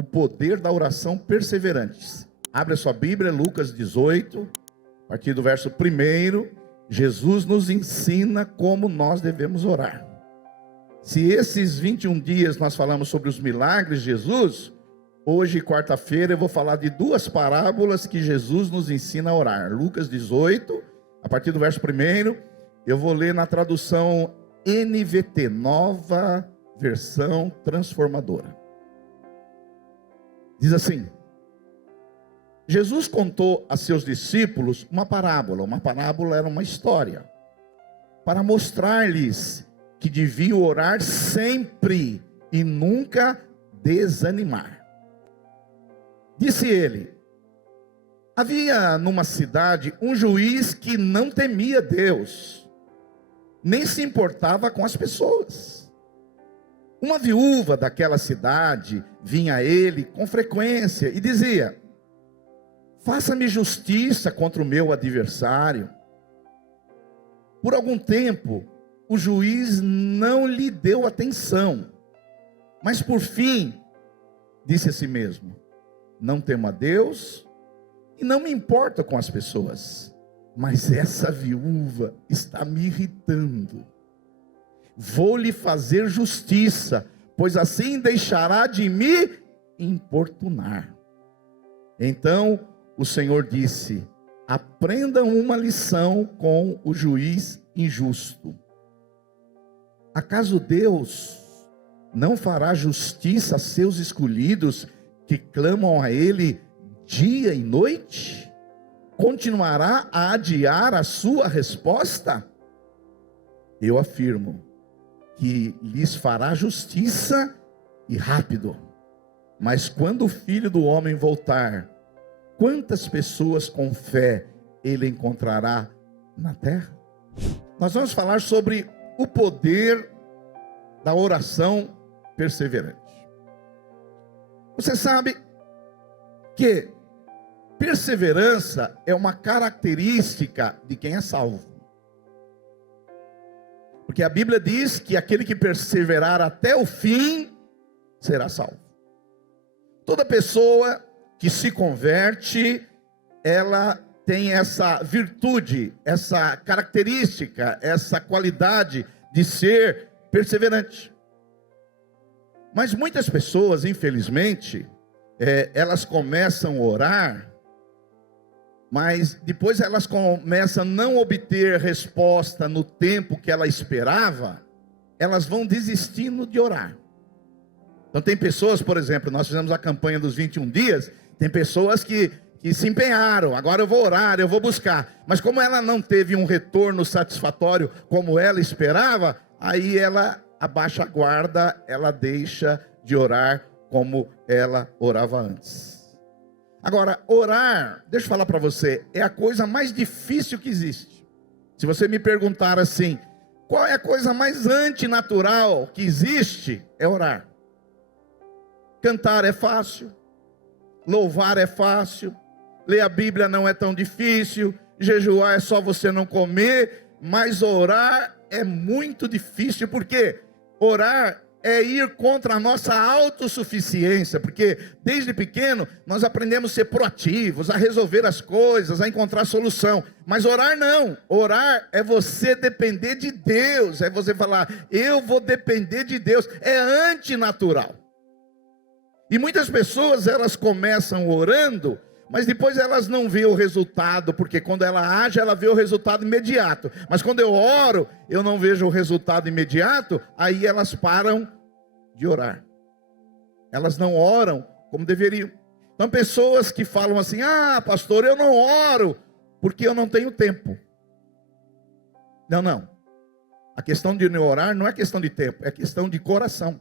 o poder da oração perseverante. Abre a sua Bíblia, Lucas 18, a partir do verso 1, Jesus nos ensina como nós devemos orar. Se esses 21 dias nós falamos sobre os milagres de Jesus, hoje, quarta-feira, eu vou falar de duas parábolas que Jesus nos ensina a orar. Lucas 18, a partir do verso 1, eu vou ler na tradução NVT, Nova Versão Transformadora. Diz assim: Jesus contou a seus discípulos uma parábola. Uma parábola era uma história, para mostrar-lhes que deviam orar sempre e nunca desanimar. Disse ele: havia numa cidade um juiz que não temia Deus, nem se importava com as pessoas. Uma viúva daquela cidade vinha a ele com frequência e dizia: faça-me justiça contra o meu adversário. Por algum tempo, o juiz não lhe deu atenção, mas por fim, disse a si mesmo: não temo a Deus e não me importo com as pessoas, mas essa viúva está me irritando. Vou lhe fazer justiça, pois assim deixará de me importunar. Então o Senhor disse: aprendam uma lição com o juiz injusto. Acaso Deus não fará justiça a seus escolhidos que clamam a Ele dia e noite? Continuará a adiar a sua resposta? Eu afirmo que lhes fará justiça e rápido. Mas quando o Filho do Homem voltar, quantas pessoas com fé Ele encontrará na terra? Nós vamos falar sobre o poder da oração perseverante. Você sabe que perseverança é uma característica de quem é salvo. Porque a Bíblia diz que aquele que perseverar até o fim será salvo. Toda pessoa que se converte, ela tem essa virtude, essa característica, essa qualidade de ser perseverante. Mas muitas pessoas, infelizmente, elas começam a orar, mas depois elas começam a não obter resposta no tempo que ela esperava, elas vão desistindo de orar. Então tem pessoas, por exemplo, nós fizemos a campanha dos 21 dias, tem pessoas que se empenharam: agora eu vou orar, eu vou buscar. Mas como ela não teve um retorno satisfatório como ela esperava, aí ela abaixa a guarda, ela deixa de orar como ela orava antes. Agora, orar, deixa eu falar para você, é a coisa mais difícil que existe. Se você me perguntar assim, qual é a coisa mais antinatural que existe? É orar. Cantar é fácil, louvar é fácil, ler a Bíblia não é tão difícil, jejuar é só você não comer, mas orar é muito difícil. Porque orar é ir contra a nossa autossuficiência, porque desde pequeno nós aprendemos a ser proativos, a resolver as coisas, a encontrar solução. Mas orar não, orar é você depender de Deus, é você falar: eu vou depender de Deus, é antinatural. E muitas pessoas, elas começam orando, mas depois elas não vê o resultado, porque quando ela age, ela vê o resultado imediato. Mas quando eu oro, eu não vejo o resultado imediato, aí elas param de orar. Elas não oram como deveriam. Então pessoas que falam assim: ah, pastor, eu não oro porque eu não tenho tempo. Não. A questão de não orar não é questão de tempo, é questão de coração.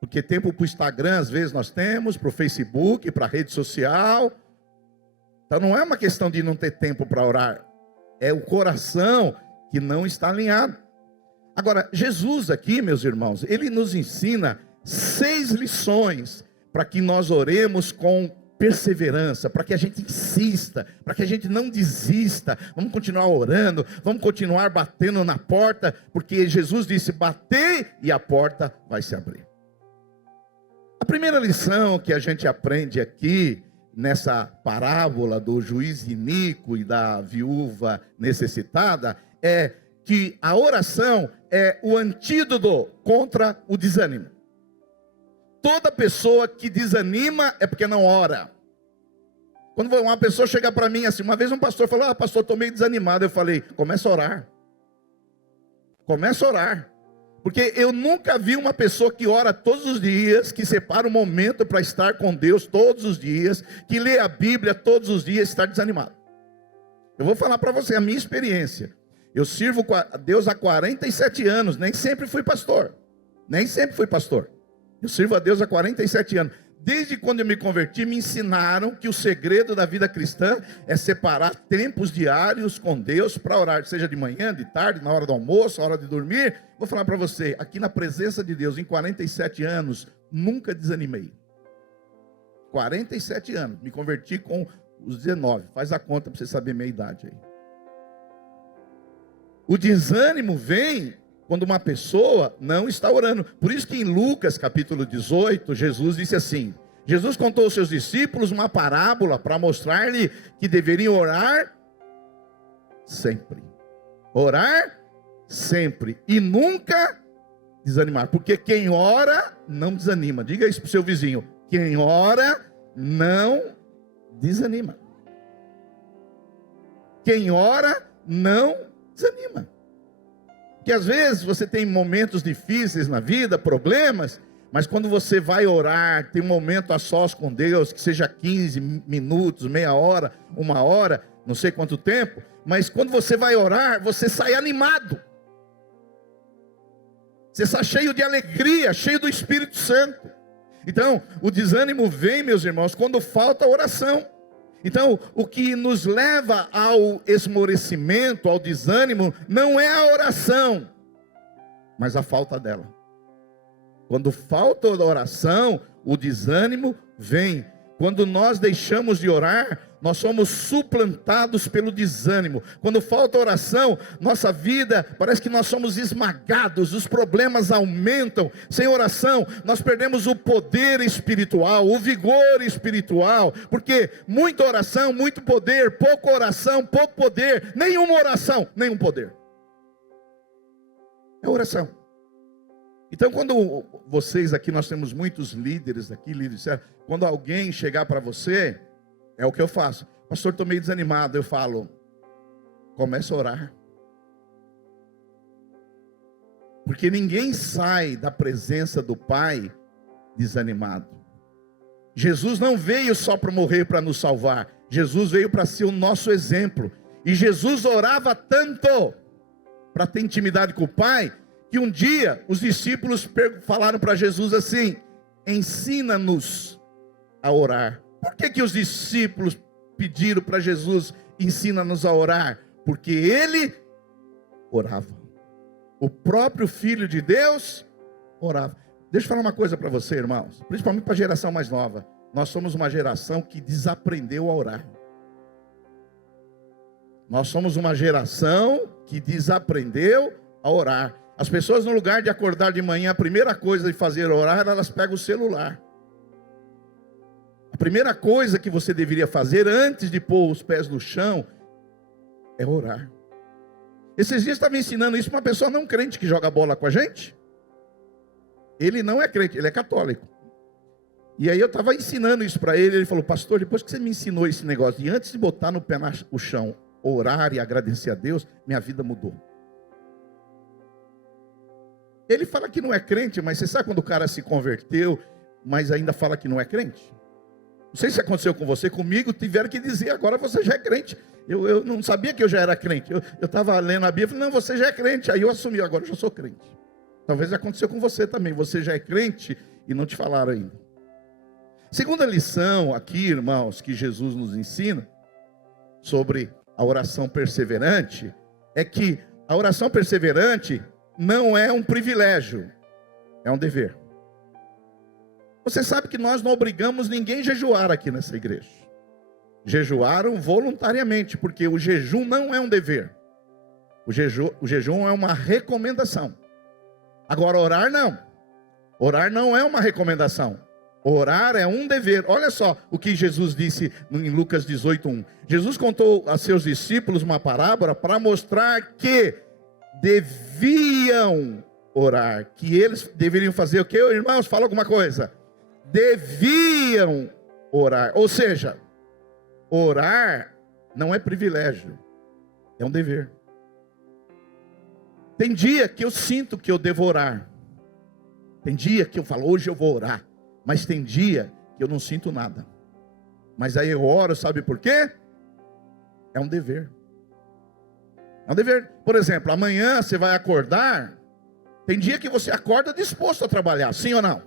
Porque tempo para o Instagram, às vezes nós temos, para o Facebook, para a rede social. Então não é uma questão de não ter tempo para orar, é o coração que não está alinhado. Agora, Jesus aqui, meus irmãos, Ele nos ensina 6 lições para que nós oremos com perseverança, para que a gente insista, para que a gente não desista. Vamos continuar orando, vamos continuar batendo na porta, porque Jesus disse: batei e a porta vai se abrir. A primeira lição que a gente aprende aqui, nessa parábola do juiz iníquo e da viúva necessitada, é que a oração é o antídoto contra o desânimo. Toda pessoa que desanima é porque não ora. Quando uma pessoa chega para mim assim, uma vez um pastor falou: pastor, estou meio desanimado. Eu falei: começa a orar. Começa a orar. Porque eu nunca vi uma pessoa que ora todos os dias, que separa um momento para estar com Deus todos os dias, que lê a Bíblia todos os dias, estar desanimado. Eu vou falar para você a minha experiência. Eu sirvo a Deus há 47 anos, nem sempre fui pastor. Nem sempre fui pastor. Eu sirvo a Deus há 47 anos. Desde quando eu me converti, me ensinaram que o segredo da vida cristã é separar tempos diários com Deus para orar, seja de manhã, de tarde, na hora do almoço, na hora de dormir. Vou falar para você, aqui na presença de Deus, em 47 anos, nunca desanimei. 47 anos, me converti com os 19. Faz a conta para você saber minha idade aí. O desânimo vem quando uma pessoa não está orando. Por isso que em Lucas capítulo 18, Jesus disse assim: Jesus contou aos seus discípulos uma parábola para mostrar-lhe que deveriam orar sempre. Orar sempre. E nunca desanimar. Porque quem ora não desanima. Diga isso para o seu vizinho. Quem ora não desanima. Quem ora não desanima. Que às vezes você tem momentos difíceis na vida, problemas, mas quando você vai orar, tem um momento a sós com Deus, que seja 15 minutos, meia hora, uma hora, não sei quanto tempo, mas quando você vai orar, você sai animado. Você sai cheio de alegria, cheio do Espírito Santo. Então, o desânimo vem, meus irmãos, quando falta oração. Então, o que nos leva ao esmorecimento, ao desânimo, não é a oração, mas a falta dela. Quando falta a oração, o desânimo vem. Quando nós deixamos de orar, nós somos suplantados pelo desânimo. Quando falta oração, nossa vida, parece que nós somos esmagados, os problemas aumentam. Sem oração, nós perdemos o poder espiritual, o vigor espiritual. Porque muita oração, muito poder, pouca oração, pouco poder. Nenhuma oração, nenhum poder. É oração. Então, quando vocês aqui, nós temos muitos líderes aqui, líderes, quando alguém chegar para você, é o que eu faço: pastor, estou meio desanimado. Eu falo: começa a orar. Porque ninguém sai da presença do Pai desanimado. Jesus não veio só para morrer, para nos salvar. Jesus veio para ser o nosso exemplo. E Jesus orava tanto para ter intimidade com o Pai, que um dia os discípulos falaram para Jesus assim: ensina-nos a orar. Por que os discípulos pediram para Jesus: ensina-nos a orar? Porque ele orava. O próprio Filho de Deus orava. Deixa eu falar uma coisa para você, irmãos, principalmente para a geração mais nova. Nós somos uma geração que desaprendeu a orar. Nós somos uma geração que desaprendeu a orar. As pessoas, no lugar de acordar de manhã, a primeira coisa de fazer orar, elas pegam o celular. A primeira coisa que você deveria fazer antes de pôr os pés no chão é orar. Esses dias eu estava ensinando isso para uma pessoa não crente que joga bola com a gente. Ele não é crente, ele é católico. E aí eu estava ensinando isso para ele. Ele falou: pastor, depois que você me ensinou esse negócio de antes de botar no pé no chão, orar e agradecer a Deus, minha vida mudou. Ele fala que não é crente, mas você sabe quando o cara se converteu, mas ainda fala que não é crente? Não sei se aconteceu com você, comigo tiveram que dizer: agora você já é crente. Eu não sabia que eu já era crente. Eu estava lendo a Bíblia e falei: não, você já é crente. Aí eu assumi: agora eu já sou crente. Talvez aconteceu com você também. Você já é crente e não te falaram ainda. Segunda lição aqui, irmãos, que Jesus nos ensina sobre a oração perseverante, é que a oração perseverante não é um privilégio, é um dever. Você sabe que nós não obrigamos ninguém a jejuar aqui nessa igreja. Jejuaram voluntariamente, porque o jejum não é um dever. O jejum é uma recomendação. Agora, orar não. Orar não é uma recomendação. Orar é um dever. Olha só o que Jesus disse em Lucas 18:1. Jesus contou a seus discípulos uma parábola para mostrar que deviam orar, que eles deveriam fazer o quê, irmãos? Fala alguma coisa. Deviam orar. Ou seja, orar não é privilégio, é um dever. Tem dia que eu sinto que eu devo orar. Tem dia que eu falo, hoje eu vou orar. Mas tem dia que eu não sinto nada. Mas aí eu oro, sabe por quê? É um dever. É um dever. Por exemplo, amanhã você vai acordar. Tem dia que você acorda disposto a trabalhar, sim ou não?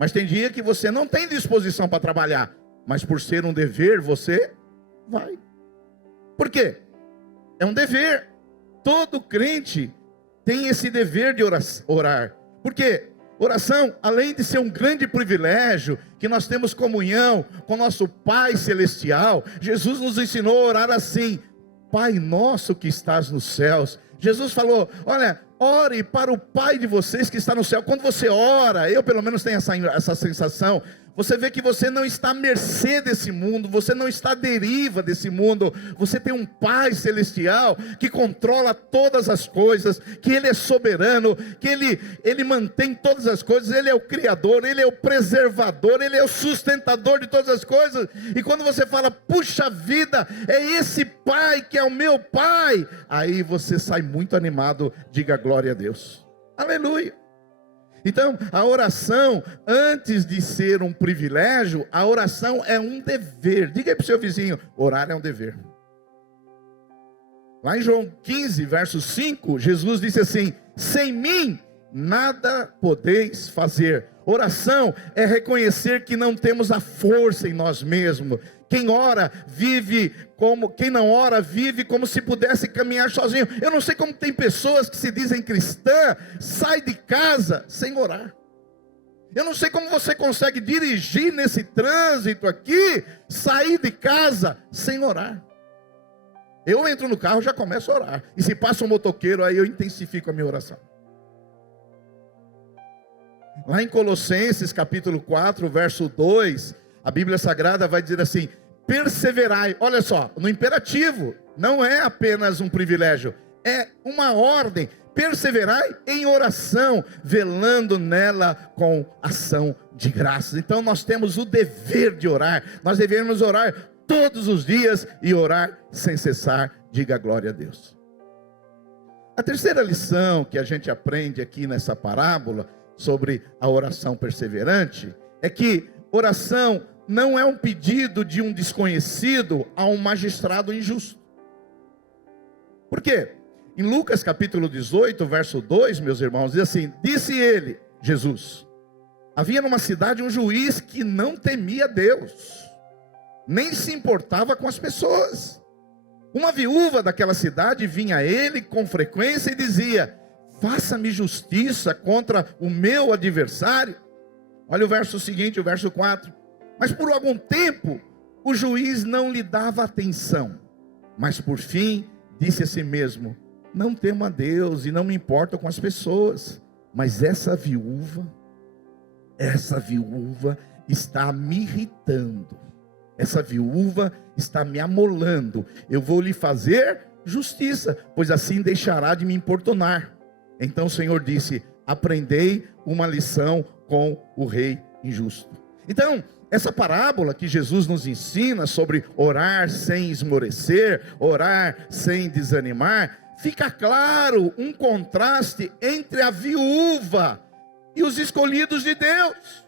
Mas tem dia que você não tem disposição para trabalhar. Mas por ser um dever, você vai. Por quê? É um dever. Todo crente tem esse dever de orar. Por quê? Oração, além de ser um grande privilégio, que nós temos comunhão com nosso Pai Celestial, Jesus nos ensinou a orar assim: Pai nosso que estás nos céus. Jesus falou, olha, ore para o Pai de vocês que está no céu. Quando você ora, eu pelo menos tenho essa sensação, você vê que você não está à mercê desse mundo, você não está à deriva desse mundo, você tem um Pai Celestial que controla todas as coisas, que Ele é soberano, que Ele mantém todas as coisas, Ele é o Criador, Ele é o preservador, Ele é o sustentador de todas as coisas. E quando você fala, puxa vida, é esse Pai que é o meu Pai, aí você sai muito animado, diga glória a Deus, aleluia. Então, a oração, antes de ser um privilégio, a oração é um dever. Diga aí para o seu vizinho, orar é um dever. Lá em João 15, verso 5, Jesus disse assim, sem mim nada podeis fazer. Oração é reconhecer que não temos a força em nós mesmos. Quem ora vive como, quem não ora vive como se pudesse caminhar sozinho. Eu não sei como tem pessoas que se dizem cristã, sai de casa sem orar. Eu não sei como você consegue dirigir nesse trânsito aqui, sair de casa sem orar. Eu entro no carro, já começo a orar. E se passa um motoqueiro, aí eu intensifico a minha oração. Lá em Colossenses capítulo 4, verso 2, a Bíblia Sagrada vai dizer assim, perseverai, olha só, no imperativo, não é apenas um privilégio, é uma ordem, perseverai em oração, velando nela com ação de graças. Então nós temos o dever de orar, nós devemos orar todos os dias e orar sem cessar, diga glória a Deus. A terceira lição que a gente aprende aqui nessa parábola, sobre a oração perseverante, é que oração não é um pedido de um desconhecido a um magistrado injusto. Por quê? Em Lucas capítulo 18, verso 2, meus irmãos, diz assim, disse ele, Jesus, havia numa cidade um juiz que não temia Deus, nem se importava com as pessoas. Uma viúva daquela cidade vinha a ele com frequência e dizia, faça-me justiça contra o meu adversário. Olha o verso seguinte, o verso 4. Mas por algum tempo, o juiz não lhe dava atenção. Mas por fim, disse a si mesmo, não temo a Deus e não me importo com as pessoas. Mas essa viúva está me irritando. Essa viúva está me amolando. Eu vou lhe fazer justiça, pois assim deixará de me importunar. Então o Senhor disse, aprendei uma lição com o rei injusto. Então, essa parábola que Jesus nos ensina sobre orar sem esmorecer, orar sem desanimar, fica claro um contraste entre a viúva e os escolhidos de Deus.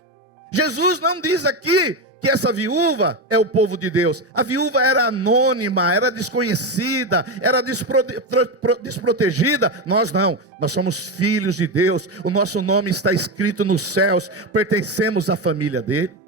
Jesus não diz aqui que essa viúva é o povo de Deus. A viúva era anônima, era desconhecida, era desprotegida. Nós não, nós somos filhos de Deus, o nosso nome está escrito nos céus, pertencemos à família dele.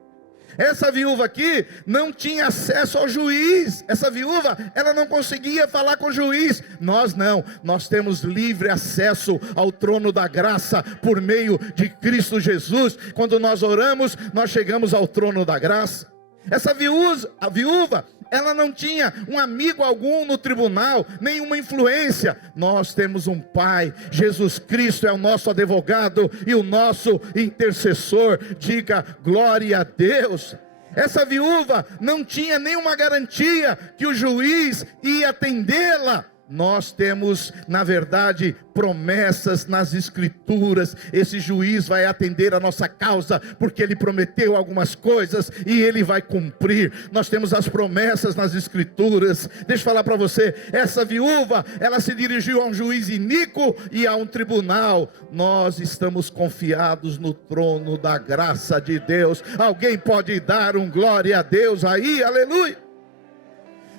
Essa viúva aqui não tinha acesso ao juiz. Essa viúva, ela não conseguia falar com o juiz. Nós não, nós temos livre acesso ao trono da graça por meio de Cristo Jesus. Quando nós oramos, nós chegamos ao trono da graça. Essa viúva, ela não tinha um amigo algum no tribunal, nenhuma influência. Nós temos um Pai, Jesus Cristo é o nosso advogado e o nosso intercessor. Diga glória a Deus. Essa viúva não tinha nenhuma garantia que o juiz ia atendê-la. Nós temos, na verdade, promessas nas Escrituras. Esse juiz vai atender a nossa causa, porque ele prometeu algumas coisas e ele vai cumprir. Nós temos as promessas nas Escrituras. Deixa eu falar para você, essa viúva, ela se dirigiu a um juiz iníquo e a um tribunal. Nós estamos confiados no trono da graça de Deus. Alguém pode dar um glória a Deus aí? Aleluia.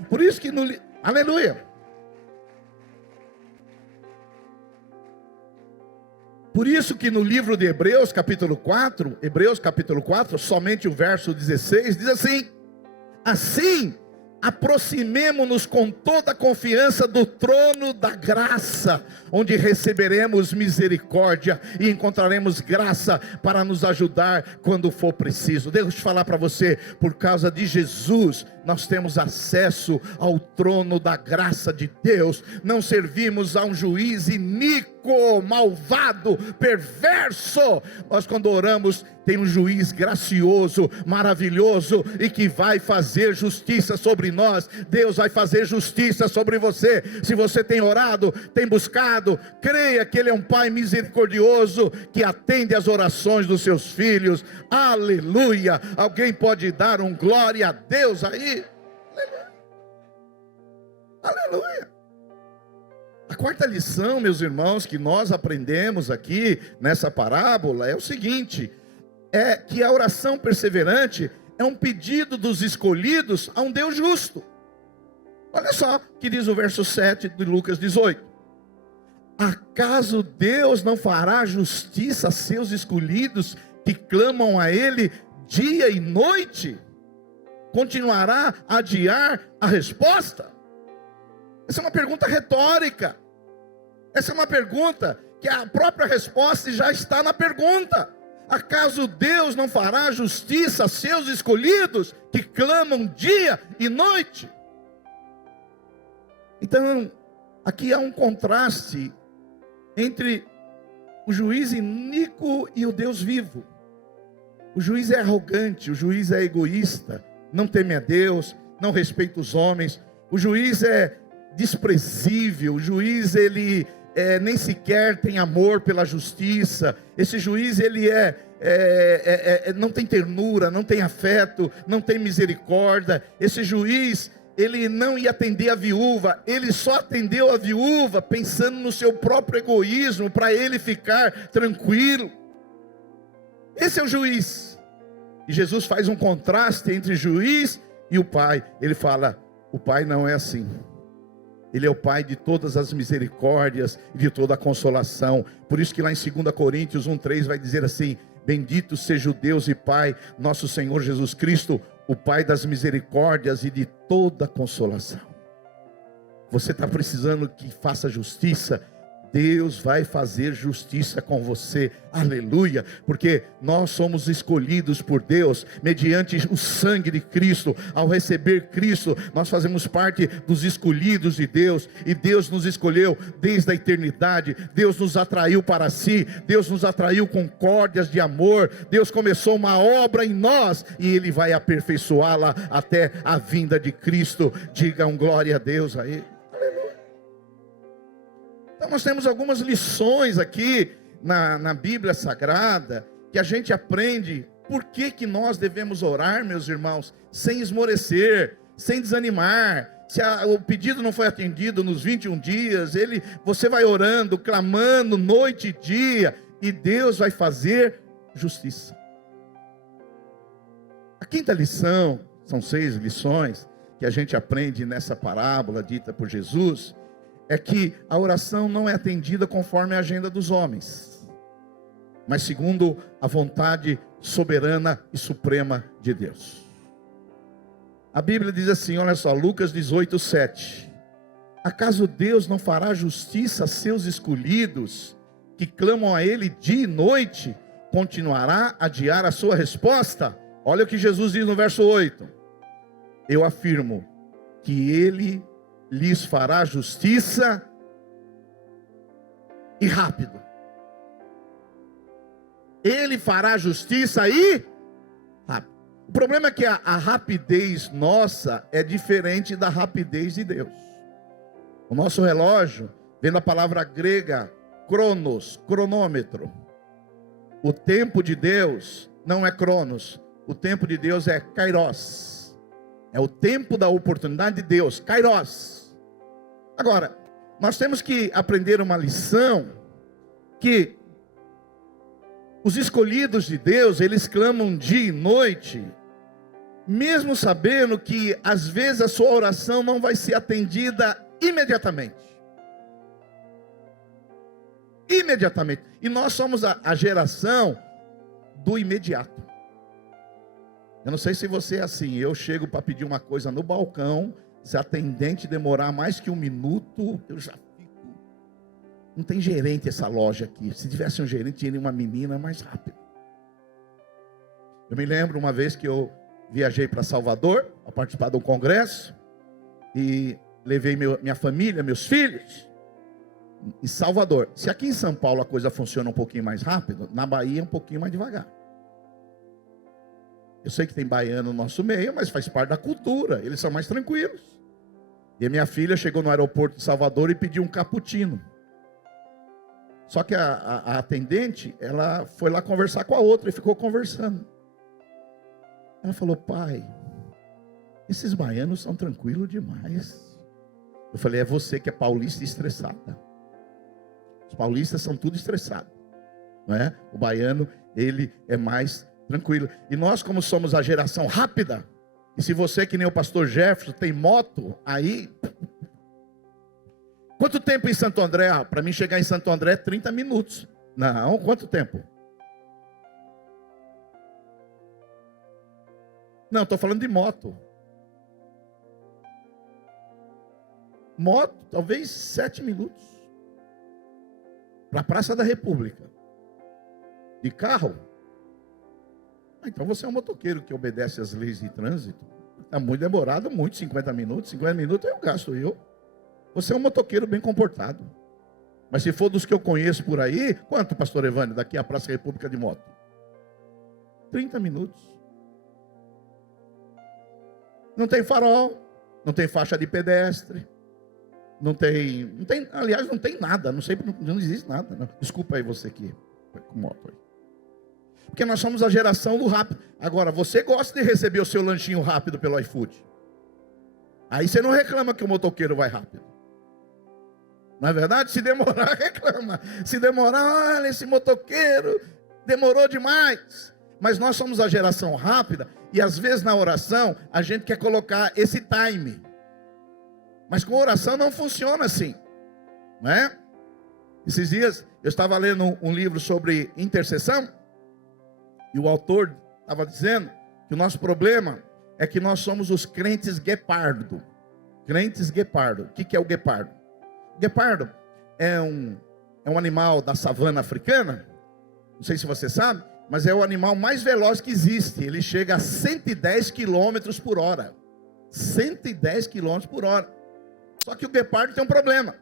Por isso que aleluia. Por isso que no livro de Hebreus capítulo 4, somente o verso 16, diz assim: assim, aproximemo-nos com toda a confiança do trono da graça, onde receberemos misericórdia e encontraremos graça para nos ajudar quando for preciso. Deixa eu te falar para você, por causa de Jesus, nós temos acesso ao trono da graça de Deus. Não servimos a um juiz iníquo, malvado, perverso. Nós, quando oramos, tem um juiz gracioso, maravilhoso, e que vai fazer justiça sobre nós. Deus vai fazer justiça sobre você. Se você tem orado, tem buscado, creia que Ele é um Pai misericordioso, que atende as orações dos seus filhos. Aleluia. Alguém pode dar um glória a Deus aí? Aleluia. A quarta lição, meus irmãos, que nós aprendemos aqui nessa parábola é o seguinte: é que a oração perseverante é um pedido dos escolhidos a um Deus justo. Olha só o que diz o verso 7 de Lucas 18: acaso Deus não fará justiça a seus escolhidos que clamam a Ele dia e noite? Continuará a adiar a resposta? Essa é uma pergunta retórica. Essa é uma pergunta que a própria resposta já está na pergunta. Acaso Deus não fará justiça a seus escolhidos que clamam dia e noite? Então, aqui há um contraste entre o juiz iníquo e o Deus vivo. O juiz é arrogante, o juiz é egoísta, não teme a Deus, não respeita os homens. O juiz é desprezível, o juiz ele nem sequer tem amor pela justiça. Esse juiz ele não tem ternura, não tem afeto, não tem misericórdia. Esse juiz ele não ia atender a viúva, ele só atendeu a viúva pensando no seu próprio egoísmo, para ele ficar tranquilo. Esse é o juiz. E Jesus faz um contraste entre o juiz e o Pai. Ele fala: o Pai não é assim. Ele é o Pai de todas as misericórdias e de toda a consolação. Por isso que lá em 2 Coríntios 1:3 vai dizer assim: bendito seja o Deus e Pai, nosso Senhor Jesus Cristo, o Pai das misericórdias e de toda a consolação. Você está precisando que faça justiça? Deus vai fazer justiça com você, aleluia, porque nós somos escolhidos por Deus, mediante o sangue de Cristo. Ao receber Cristo, nós fazemos parte dos escolhidos de Deus, e Deus nos escolheu desde a eternidade. Deus nos atraiu para si, Deus nos atraiu com cordas de amor. Deus começou uma obra em nós, e Ele vai aperfeiçoá-la até a vinda de Cristo. Diga um glória a Deus aí. Então nós temos algumas lições aqui na Bíblia Sagrada, que a gente aprende por que nós devemos orar, meus irmãos, sem esmorecer, sem desanimar. Se o pedido não foi atendido nos 21 dias, você vai orando, clamando noite e dia, e Deus vai fazer justiça. A quinta lição, são 6 lições que a gente aprende nessa parábola dita por Jesus, é que a oração não é atendida conforme a agenda dos homens, mas segundo a vontade soberana e suprema de Deus. A Bíblia diz assim, olha só, Lucas 18:7: acaso Deus não fará justiça a seus escolhidos, que clamam a Ele dia e noite? Continuará a adiar a sua resposta? Olha o que Jesus diz no verso 8: eu afirmo que ele lhes fará justiça e rápido. Ele fará justiça e rápido. O problema é que a rapidez nossa é diferente da rapidez de Deus. O nosso relógio vem da palavra grega cronos, cronômetro. O tempo de Deus não é cronos, o tempo de Deus é kairos. É o tempo da oportunidade de Deus, kairos. Agora, nós temos que aprender uma lição, que os escolhidos de Deus, eles clamam dia e noite, mesmo sabendo que às vezes a sua oração não vai ser atendida imediatamente. Imediatamente. E nós somos a geração do imediato. Eu não sei se você é assim. Eu chego para pedir uma coisa no balcão, se a atendente demorar mais que 1 minuto, eu já fico. Não tem gerente essa loja aqui. Se tivesse um gerente, tinha uma menina mais rápida. Eu me lembro uma vez que eu viajei para Salvador, a participar de um congresso, e levei minha família, meus filhos, em Salvador. Se aqui em São Paulo a coisa funciona um pouquinho mais rápido, na Bahia é um pouquinho mais devagar. Eu sei que tem baiano no nosso meio, mas faz parte da cultura, eles são mais tranquilos. E a minha filha chegou no aeroporto de Salvador e pediu um cappuccino. Só que a atendente, ela foi lá conversar com a outra e ficou conversando. Ela falou: pai, esses baianos são tranquilos demais. Eu falei: é você que é paulista e estressada. Os paulistas são tudo estressados, não é? O baiano, ele é mais tranquilo. E nós, como somos a geração rápida, e se você, que nem o pastor Jefferson, tem moto, aí... Quanto tempo em Santo André? Para mim chegar em Santo André, 30 minutos. Não, quanto tempo? Não, estou falando de moto. Moto, talvez 7 minutos. Para a Praça da República. De carro. Então você é um motoqueiro que obedece às leis de trânsito. Está muito demorado, muito, 50 minutos. 50 minutos eu gasto eu. Você é um motoqueiro bem comportado. Mas se for dos que eu conheço por aí, quanto, pastor Evânio, daqui à Praça da República de moto? 30 minutos. Não tem farol, não tem faixa de pedestre, aliás, não tem nada, não existe nada. Não. Desculpa aí você que foi com moto aí. Porque nós somos a geração do rápido. Agora, você gosta de receber o seu lanchinho rápido pelo iFood. Aí você não reclama que o motoqueiro vai rápido. Não é verdade? Se demorar, reclama. Se demorar, olha, esse motoqueiro demorou demais. Mas nós somos a geração rápida. E às vezes na oração, a gente quer colocar esse time. Mas com oração não funciona assim. Não é? Esses dias eu estava lendo um livro sobre intercessão. E o autor estava dizendo que o nosso problema é que nós somos os crentes guepardo. Crentes guepardo. O que é o guepardo? O guepardo é um animal da savana africana. Não sei se você sabe, mas é o animal mais veloz que existe. Ele chega a 110 km por hora. 110 km por hora. Só que o guepardo tem um problema.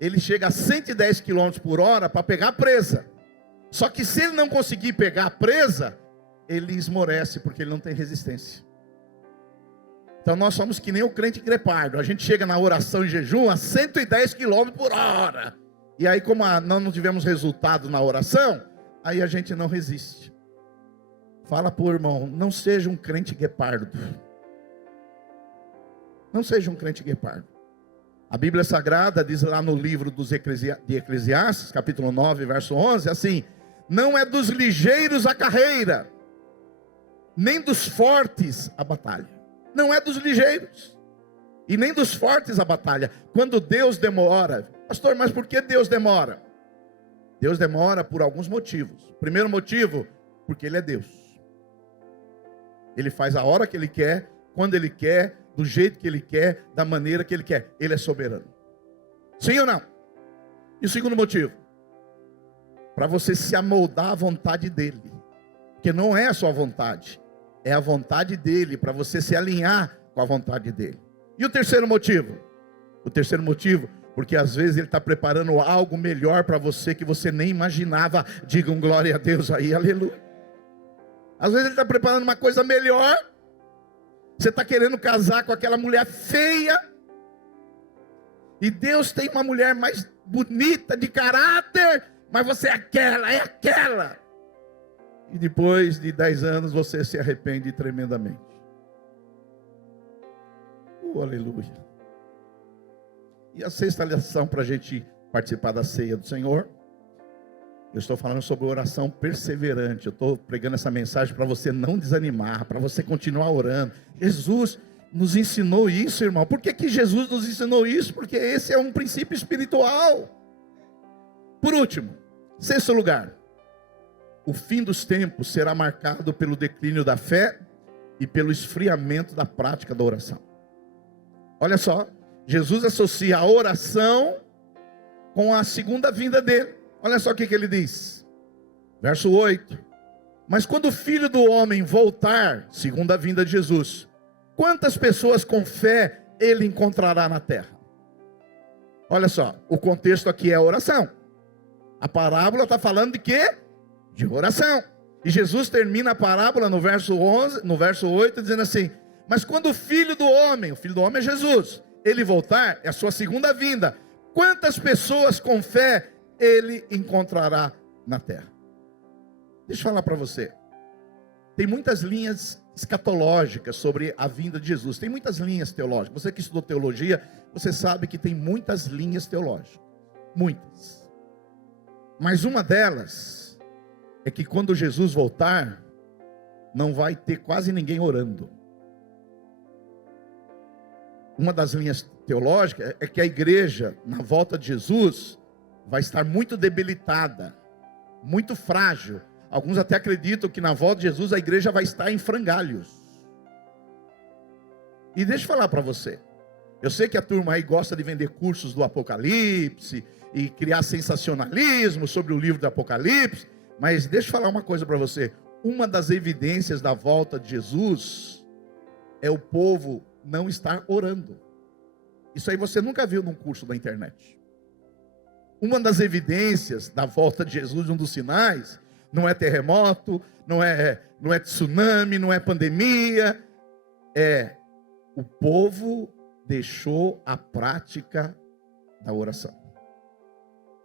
Ele chega a 110 km por hora para pegar a presa. Só que se ele não conseguir pegar a presa, ele esmorece, porque ele não tem resistência. Então nós somos que nem o crente guepardo. A gente chega na oração e jejum a 110 km por hora. E aí, como não tivemos resultado na oração, aí a gente não resiste. Fala para o irmão: não seja um crente guepardo. Não seja um crente guepardo. A Bíblia Sagrada diz lá no livro de Eclesiastes, capítulo 9, verso 11, assim: não é dos ligeiros a carreira, nem dos fortes a batalha. Não é dos ligeiros, e nem dos fortes a batalha. Quando Deus demora, pastor, mas por que Deus demora? Deus demora por alguns motivos. Primeiro motivo, porque Ele é Deus. Ele faz a hora que Ele quer, quando Ele quer, do jeito que Ele quer, da maneira que Ele quer. Ele é soberano. Sim ou não? E o segundo motivo, para você se amoldar à vontade dEle. Porque não é a sua vontade, é a vontade dEle, para você se alinhar com a vontade dEle. E o terceiro motivo? O terceiro motivo, porque às vezes Ele está preparando algo melhor para você que você nem imaginava. Digam glória a Deus aí, aleluia. Às vezes Ele está preparando uma coisa melhor. Você está querendo casar com aquela mulher feia, e Deus tem uma mulher mais bonita, de caráter, mas você é aquela. E depois de 10 anos você se arrepende tremendamente. Aleluia. E a sexta lição para a gente participar da ceia do Senhor. Eu estou falando sobre oração perseverante. Eu estou pregando essa mensagem para você não desanimar, para você continuar orando. Jesus nos ensinou isso, irmão. Por que Jesus nos ensinou isso? Porque esse é um princípio espiritual. Por último, sexto lugar, o fim dos tempos será marcado pelo declínio da fé e pelo esfriamento da prática da oração. Olha só, Jesus associa a oração com a segunda vinda dele. Olha só o que ele diz, verso 8: mas quando o Filho do Homem voltar, segunda vinda de Jesus, quantas pessoas com fé ele encontrará na terra? Olha só, o contexto aqui é a oração. A parábola está falando de quê? De oração. E Jesus termina a parábola no verso 11, no verso 8, dizendo assim: mas quando o Filho do Homem é Jesus, ele voltar, é a sua segunda vinda, quantas pessoas com fé ele encontrará na terra? Deixa eu falar para você. Tem muitas linhas escatológicas sobre a vinda de Jesus. Tem muitas linhas teológicas. Você que estudou teologia, você sabe que tem muitas linhas teológicas. Muitas. Mas uma delas é que quando Jesus voltar, não vai ter quase ninguém orando. Uma das linhas teológicas é que a igreja, na volta de Jesus, vai estar muito debilitada, muito frágil. Alguns até acreditam que na volta de Jesus a igreja vai estar em frangalhos. E deixa eu falar para você. Eu sei que a turma aí gosta de vender cursos do Apocalipse e criar sensacionalismo sobre o livro do Apocalipse, mas deixa eu falar uma coisa para você. Uma das evidências da volta de Jesus é o povo não estar orando. Isso aí você nunca viu num curso da internet. Uma das evidências da volta de Jesus, um dos sinais, não é terremoto, não é tsunami, não é pandemia, é o povo deixou a prática da oração.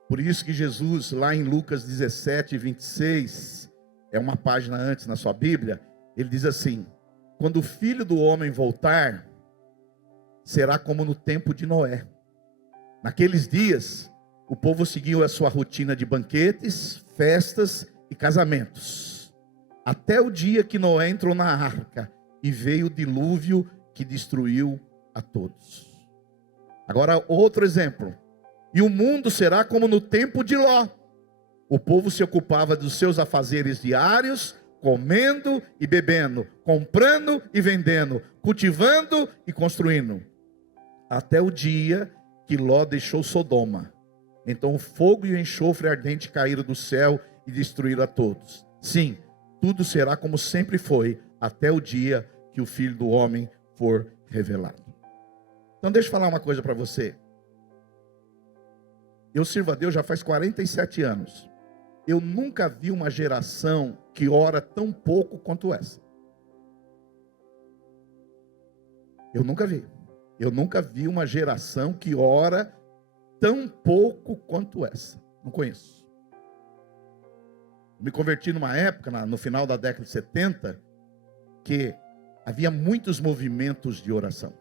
Por isso que Jesus, lá em Lucas 17, 26, é uma página antes na sua Bíblia, ele diz assim: quando o Filho do Homem voltar, será como no tempo de Noé. Naqueles dias, o povo seguiu a sua rotina de banquetes, festas e casamentos, até o dia que Noé entrou na arca e veio o dilúvio que destruiu a todos. Agora outro exemplo: e o mundo será como no tempo de Ló. O povo se ocupava dos seus afazeres diários, comendo e bebendo, comprando e vendendo, cultivando e construindo, até o dia que Ló deixou Sodoma. Então o fogo e o enxofre ardente caíram do céu e destruíram a todos. Sim, tudo será como sempre foi, até o dia que o Filho do Homem for revelado. Então deixa eu falar uma coisa para você. Eu sirvo a Deus já faz 47 anos. Eu nunca vi uma geração que ora tão pouco quanto essa. Eu nunca vi. Eu nunca vi uma geração que ora tão pouco quanto essa. Não conheço. Me converti numa época, no final da década de 70, que havia muitos movimentos de oração.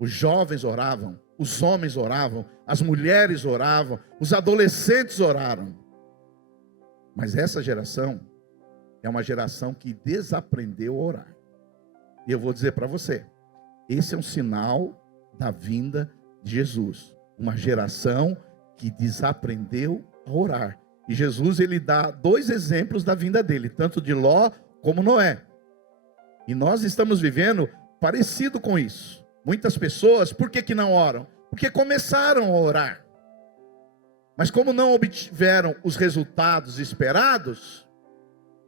Os jovens oravam, os homens oravam, as mulheres oravam, os adolescentes oraram. Mas essa geração é uma geração que desaprendeu a orar. E eu vou dizer para você, esse é um sinal da vinda de Jesus. Uma geração que desaprendeu a orar. E Jesus, ele dá dois exemplos da vinda dele, tanto de Ló como Noé. E nós estamos vivendo parecido com isso. Muitas pessoas, por que não oram? Porque começaram a orar. Mas como não obtiveram os resultados esperados,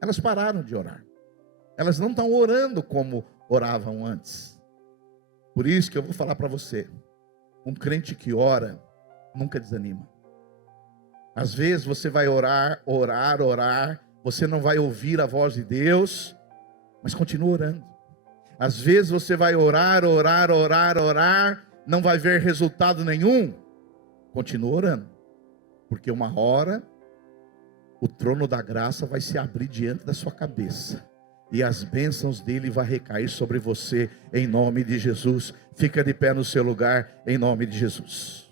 elas pararam de orar. Elas não estão orando como oravam antes. Por isso que eu vou falar para você, um crente que ora, nunca desanima. Às vezes você vai orar, você não vai ouvir a voz de Deus, mas continua orando. Às vezes você vai orar, não vai ver resultado nenhum, continua orando. Porque uma hora, o trono da graça vai se abrir diante da sua cabeça. E as bênçãos dele vai recair sobre você, em nome de Jesus. Fica de pé no seu lugar, em nome de Jesus.